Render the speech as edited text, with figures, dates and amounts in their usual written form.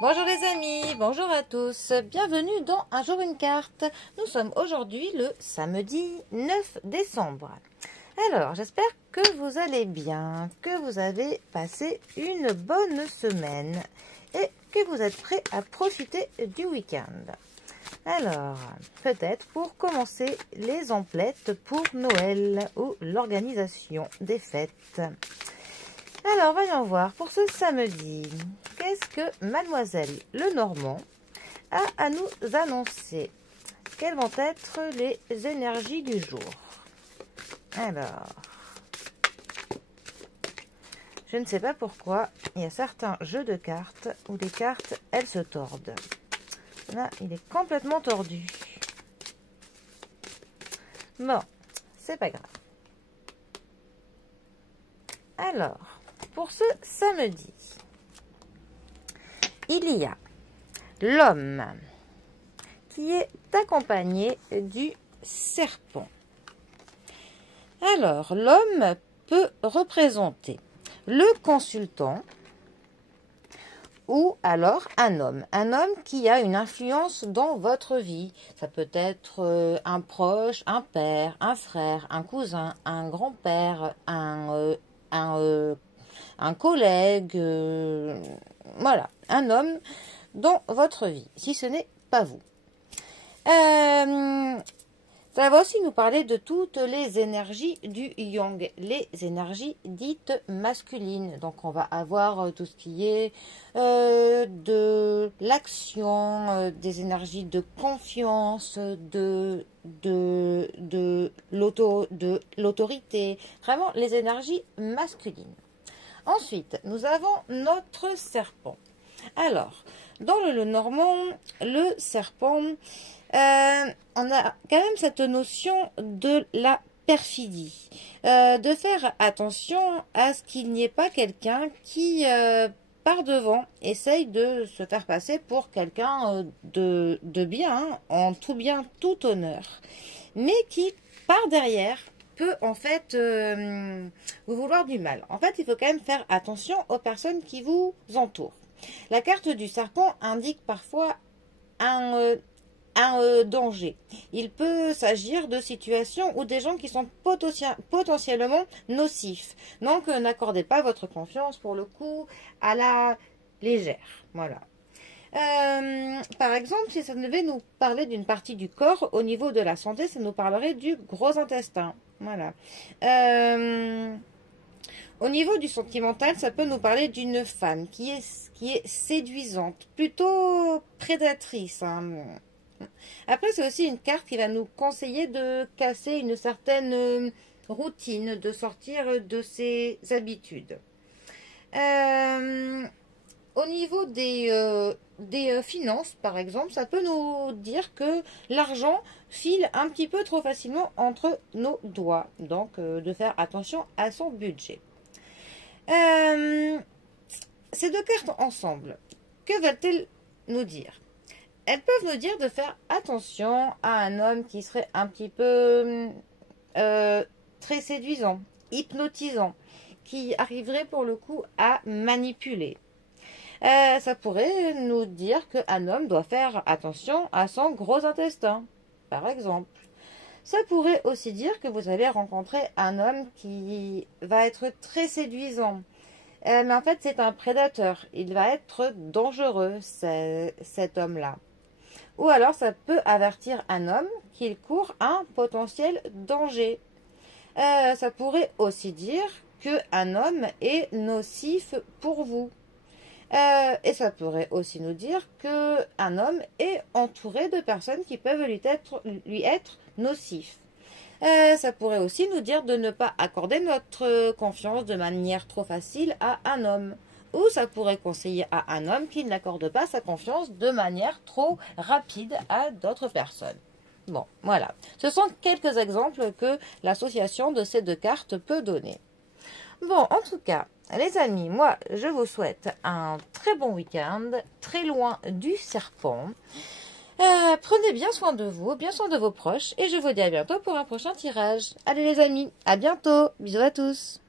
Bonjour les amis, bonjour à tous, bienvenue dans Un jour une carte. Nous sommes aujourd'hui le samedi 9 décembre. Alors, j'espère que vous allez bien, que vous avez passé une bonne semaine et que vous êtes prêts à profiter du week-end. Alors, peut-être pour commencer les emplettes pour Noël ou l'organisation des fêtes. Alors, voyons voir, pour ce samedi, qu'est-ce que Mademoiselle Lenormand a à nous annoncer? Quelles vont être les énergies du jour? Alors, je ne sais pas pourquoi, il y a certains jeux de cartes où les cartes, elles se tordent. Là, il est complètement tordu. Bon, c'est pas grave. Alors, pour ce samedi, il y a l'homme qui est accompagné du serpent. Alors, l'homme peut représenter le consultant ou alors un homme qui a une influence dans votre vie. Ça peut être un proche, un père, un frère, un cousin, un grand-père, un collègue, voilà, un homme dans votre vie, si ce n'est pas vous. Ça va aussi nous parler de toutes les énergies du yang, les énergies dites masculines. Donc on va avoir tout ce qui est de l'action, des énergies de confiance, de l'autorité, vraiment les énergies masculines. Ensuite, nous avons notre serpent. Alors, dans le Lenormand, le serpent, on a quand même cette notion de la perfidie, de faire attention à ce qu'il n'y ait pas quelqu'un qui, par devant, essaye de se faire passer pour quelqu'un de bien, en tout bien, tout honneur, mais qui, par derrière, peut en fait vous vouloir du mal. En fait, il faut quand même faire attention aux personnes qui vous entourent. La carte du serpent indique parfois un danger. Il peut s'agir de situations ou des gens qui sont potentiellement nocifs. Donc, n'accordez pas votre confiance pour le coup à la légère. Voilà. Par exemple, si ça devait nous parler d'une partie du corps, au niveau de la santé, ça nous parlerait du gros intestin. Voilà. Au niveau du sentimental, ça peut nous parler d'une femme qui est séduisante, plutôt prédatrice. Hein. Après, c'est aussi une carte qui va nous conseiller de casser une certaine routine, de sortir de ses habitudes. Au niveau des finances, par exemple, ça peut nous dire que l'argent file un petit peu trop facilement entre nos doigts. Donc, de faire attention à son budget. Ces deux cartes ensemble, que veulent-elles nous dire? Elles peuvent nous dire de faire attention à un homme qui serait un petit peu très séduisant, hypnotisant, qui arriverait pour le coup à manipuler. Ça pourrait nous dire qu'un homme doit faire attention à son gros intestin, par exemple. Ça pourrait aussi dire que vous allez rencontrer un homme qui va être très séduisant. Mais en fait, c'est un prédateur. Il va être dangereux, cet homme-là. Ou alors, ça peut avertir un homme qu'il court un potentiel danger. Ça pourrait aussi dire qu'un homme est nocif pour vous. Et ça pourrait aussi nous dire qu'un homme est entouré de personnes qui peuvent lui être nocifs. Ça pourrait aussi nous dire de ne pas accorder notre confiance de manière trop facile à un homme. Ou ça pourrait conseiller à un homme qui n'accorde pas sa confiance de manière trop rapide à d'autres personnes. Bon, voilà. Ce sont quelques exemples que l'association de ces deux cartes peut donner. Bon, en tout cas, les amis, moi, je vous souhaite un très bon week-end, très loin du serpent. Prenez bien soin de vous, bien soin de vos proches, et je vous dis à bientôt pour un prochain tirage. Allez les amis, à bientôt, bisous à tous.